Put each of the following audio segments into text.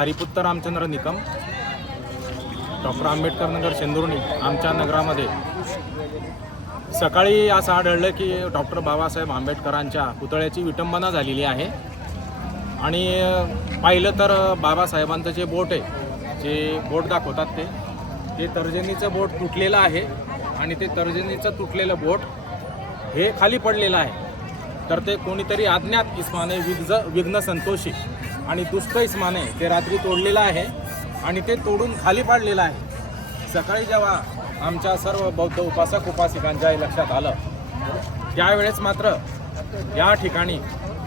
सारीपुत्तर Ramchandra Nikam doctor Ambedkar Nagar Shendurni आमच्या नगरामध्ये. सकाळी असं आढळलं की डॉक्टर बाबासाहेब आंबेडकरांच्या पुतळ्याची विटंबना झालेली आहे. आणि पाहिलं तर बाबासाहेबांचं जे बोट आहे जे बोट दाखवतात ते ते तर्जनीचं बोट तुटलेलं आहे आणि ते तर्जनीचं तुटलेलं बोट हे खाली पडलेलं आहे. तर ते कोणीतरी अज्ञात इस्माने विघ्न विघ्न संतोषी आणि दुष्ट ते रात्री तोडलेलं आहे आणि ते तोडून खाली पाडलेलं आहे. सकाळी जेव्हा आमच्या सर्व बौद्ध उपासक उपासिकांच्याही लक्षात आलं त्यावेळेस मात्र या ठिकाणी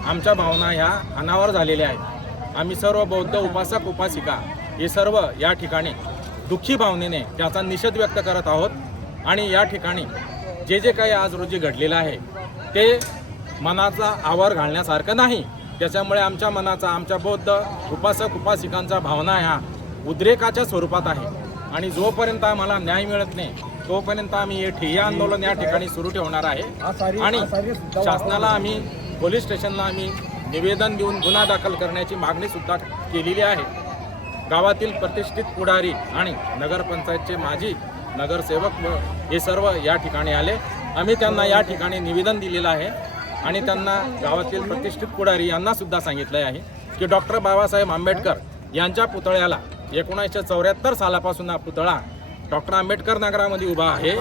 आमच्या भावना ह्या अनावर झालेल्या आहेत. आम्ही सर्व बौद्ध उपासक उपासिका हे सर्व या ठिकाणी दुःखी भावनेने त्याचा निषेध व्यक्त करत आहोत आणि या ठिकाणी जे जे काही आज रोजी घडलेलं आहे ते मनाचा आवर घालण्यासारखं नाही. त्याच्यामुळे आमच्या मनाचा आमच्या बौद्ध उपासक उपासिकांचा भावना ह्या उद्रेकाच्या स्वरूपात आहे. आणि जोपर्यंत आम्हाला न्याय मिळत नाही तोपर्यंत आम्ही हे ठिय्या आंदोलन या ठिकाणी सुरू ठेवणार आहे. आणि शासनाला आम्ही पोलीस स्टेशनला आम्ही निवेदन देऊन गुन्हा दाखल करण्याची मागणी सुद्धा केलेली आहे. गावातील प्रतिष्ठित पुढारी आणि नगरपंचायतचे माजी नगरसेवक हे सर्व या ठिकाणी आले. आम्ही त्यांना या ठिकाणी निवेदन दिलेलं आहे. आणि त्यांना गावातील प्रतिष्ठित पुढारी यांना सुद्धा सांगितलं आहे की डॉक्टर बाबासाहेब आंबेडकर यांच्या पुतळ्याला एकोणीसशे चौऱ्याहत्तर सालापासून हा पुतळा डॉक्टर आंबेडकर नगरामध्ये उभा आहे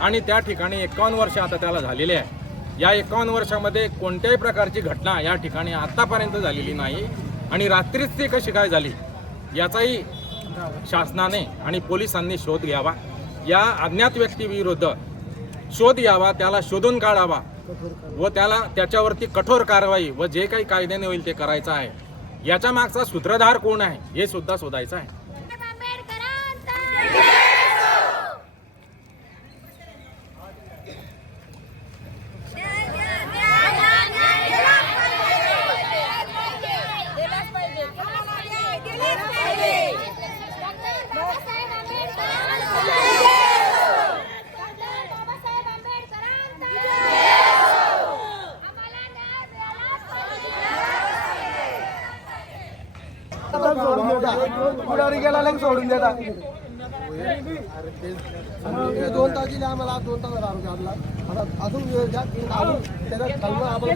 आणि त्या ठिकाणी एकावन्न वर्ष आता त्याला झालेले आहे. या एकावन्न वर्षामध्ये कोणत्याही प्रकारची घटना या ठिकाणी आत्तापर्यंत झालेली नाही आणि रात्रीच ती कशी काय झाली याचाही शासनाने आणि पोलिसांनी शोध घ्यावा. या अज्ञात व्यक्तीविरुद्ध शोध घ्यावा त्याला शोधून काढावा व त्याला त्याच्यावरती कठोर कारवाई व जे काही कायद्याने होईल ते करायचं आहे. याच्या मागचा सूत्रधार कोण आहे हे सुद्धा शोधायचं आहे. गेला लगे सोडून देता दोन तास दिले आम्हाला दोन तास आता अजून वेळ द्या अजून त्याला खालनं आम्हाला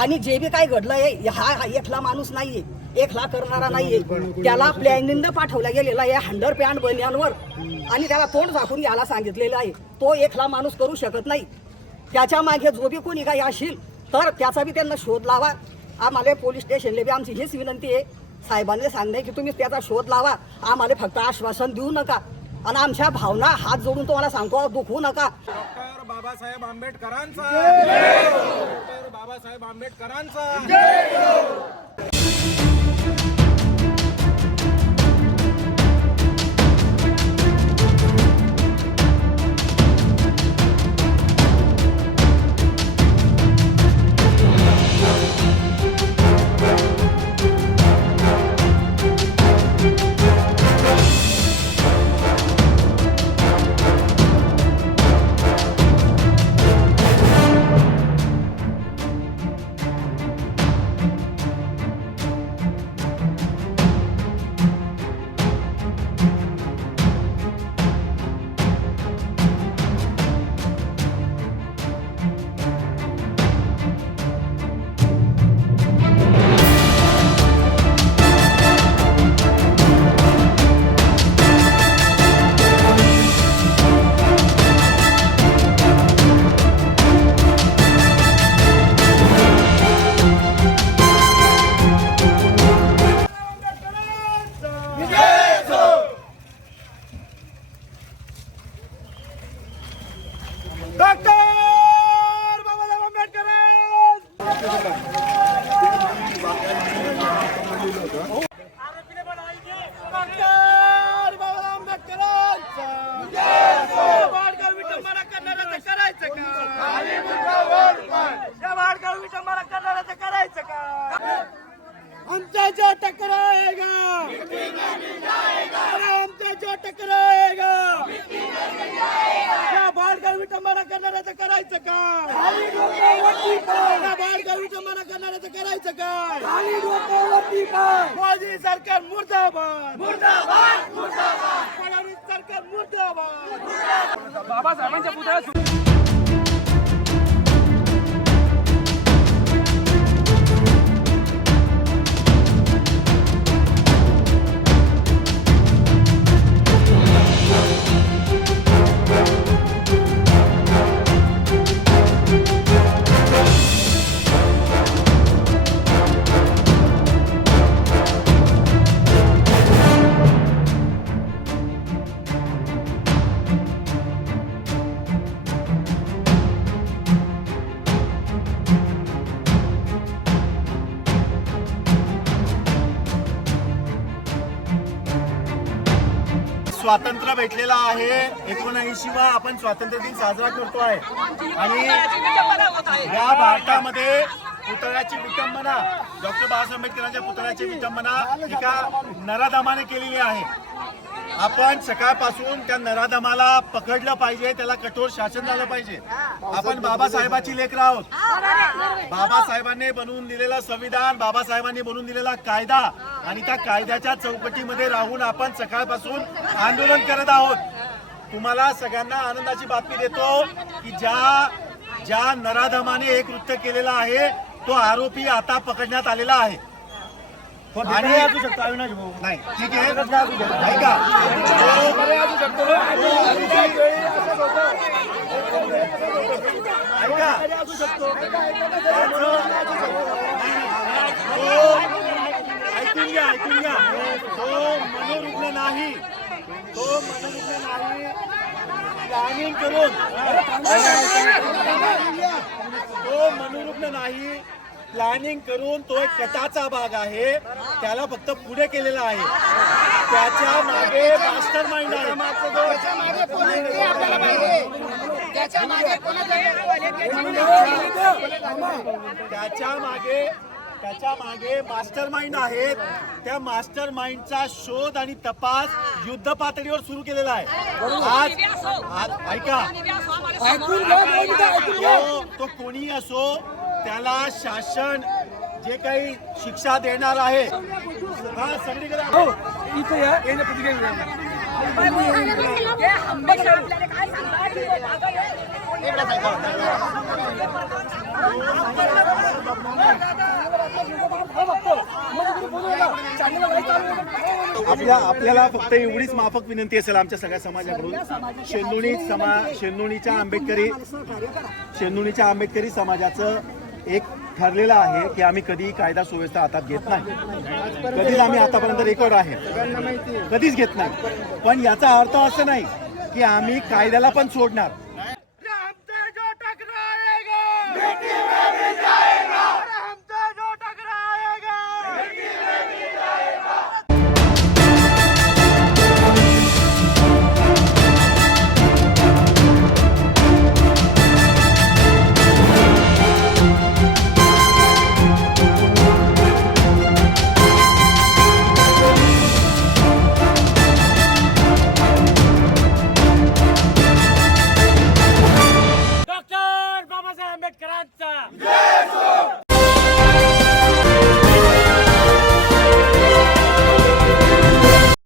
आणि जे बी काय घडलंय हा हा एकला माणूस नाहीये एकला करणारा नाहीये. त्याला प्लॅनिंग पाठवला गेलेला आहे हंडर पॅन्ट बनियांवर आणि त्याला तोंड झाकून घ्यायला सांगितलेलं आहे. तो एकला माणूस करू शकत नाही. त्याच्यामागे जो बी कोणी काही असेल तर त्याचा बी त्यांना शोध लावा. आम्हाला पोलीस स्टेशनला बी आमची हीच विनंती आहे. साहेबांनी सांगणे की तुम्ही त्याचा शोध लावा. आम्हाला फक्त आश्वासन देऊ नका. आणि आमच्या भावना हात जोडून तुम्हाला सांगतो दुखवू नका. डॉक्टर बाबासाहेब आंबेडकरांचा. डॉक्टर बाबासाहेब आंबेडकरांचा. जो टकराएगा अरे आमचा जो टकराएगा या बाळगाव विटंबना करणाऱ्याचं करायचं का? या बाळगाव विटंबना करणाऱ्याचं मुर्दाबाद मोदी सरकार मुर्दाबाद. मुर्दाबाद मुर्दाबाद फडणवीस सरकार मुर्दाबाद. बाबासाहेबांच्या पुतळ्या स्वातंत्र्य भेटलेलं आहे. एकोणऐंशी वा आपण स्वातंत्र्य दिन साजरा करतो आहे आणि या भारतामध्ये पुतळ्याची विटंबना डॉक्टर बाबासाहेब आंबेडकरांच्या पुतळ्याची विटंबना एका नराधमाने केलेली आहे. आपण सकाळपासून त्या नराधमाला पकडलं पाहिजे त्याला कठोर शासन झालं पाहिजे. आपण बाबासाहेबाची लेकर आहोत. बाबासाहेबांनी बनवून दिलेलं संविधान बाबासाहेबांनी बनवून दिलेला कायदा आणि त्या कायद्याच्या चौकटीमध्ये राहून आपण सकाळपासून आंदोलन करत आहोत. तुम्हाला सगळ्यांना आनंदाची बातमी देतो की ज्या ज्या नराधमाने हे कृत्य केलेलं आहे तो आरोपी आता पकडण्यात आलेला आहे. आणि नाही ठीक आहे. ऐका. ऐकून घ्या ऐकून घ्या. तो मनोरुग्ण नाही. तो मनोरुग्ण नाही. करून. तो मनोरुग्ण नाही. प्लॅनिंग करून तो एक कटाचा भाग आहे. त्याला फक्त पुढे केलेला आहे. त्याच्यामागे मास्टर माइंड आहे. त्याच्यामागे त्याच्यामागे मास्टर माइंड आहेत. त्या मास्टर माइंडचा शोध आणि तपास युद्ध पातळीवर सुरू केलेला आहे. आज आज ऐका. तो तो कोणी असो त्याला शासन जे काही शिक्षा देणार आहे हा सगळीकडे इथे या. आपल्या आपल्याला फक्त एवढीच माफक विनंती असेल आमच्या सगळ्या समाजाकडून. शेंदुणी समा शेंदुणीच्या आंबेडकरी शेंदुणीच्या आंबेडकरी समाजाचं एक ठरलेलं आहे की आम्ही कधीही कायदा सुव्यवस्था हातात घेत नाही. कधीच आम्ही आतापर्यंत रेकॉर्ड आहे. कधीच घेत नाही. पण याचा अर्थ असं नाही की आम्ही कायद्याला पण सोडणार.